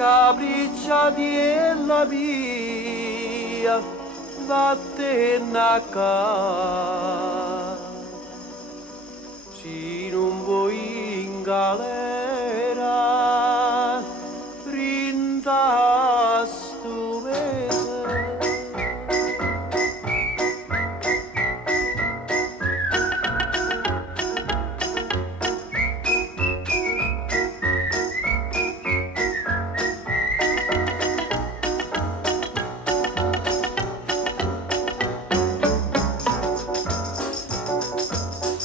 capricciati e la via, vattene a casa. Se non vuoi in galera, rinda sto mese.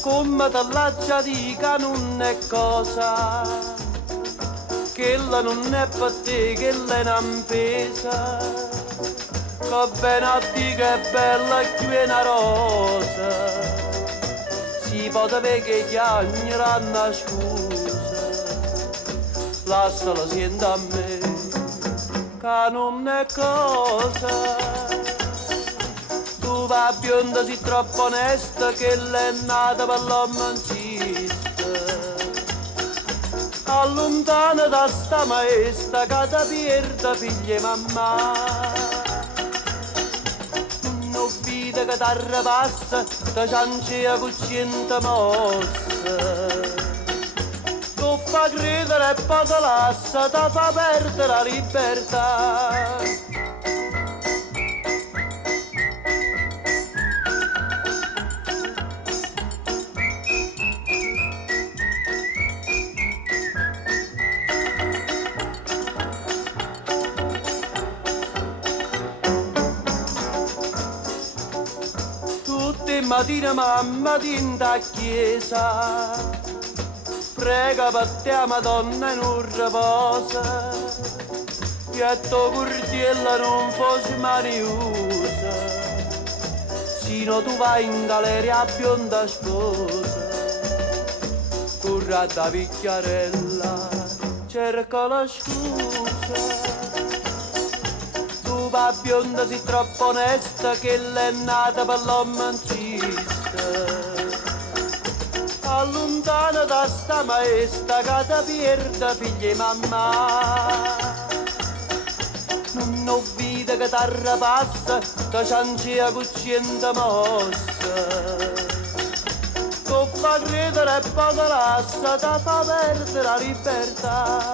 Come t'allaccia dica non è cosa, che la non è per te, che la è un'ampesa, che bene a te che è bella più è una rosa, si può sapere che chiagneranno a scusa, lasciala senta a me, che non è cosa. Tu va bionda si troppo onesta che l'è nata per l'uomo allontana da sta maestra che ti pierde figlia e mamma. Non vede che t'arrepassa da ciancia con 100 mosse. Tu fa credere e poi te lascia, ti fa perdere la libertà. Mattina mamma tinta a chiesa, prega per te a Madonna in un riposo, che tuo curtiella non fosse maniusa, sino tu vai in galera a bionda sposa, curra da picchiarella, cerca la scusa. Tu va bionda si troppo onesta che l'è nata per l'uomo allontana da sta maestra che ti pierde figlia e mamma. Non ho vita che t'arrepassa che ciancia con 100 mosse. Tu fa credere e poi te lascia, ti fa perdere la libertà.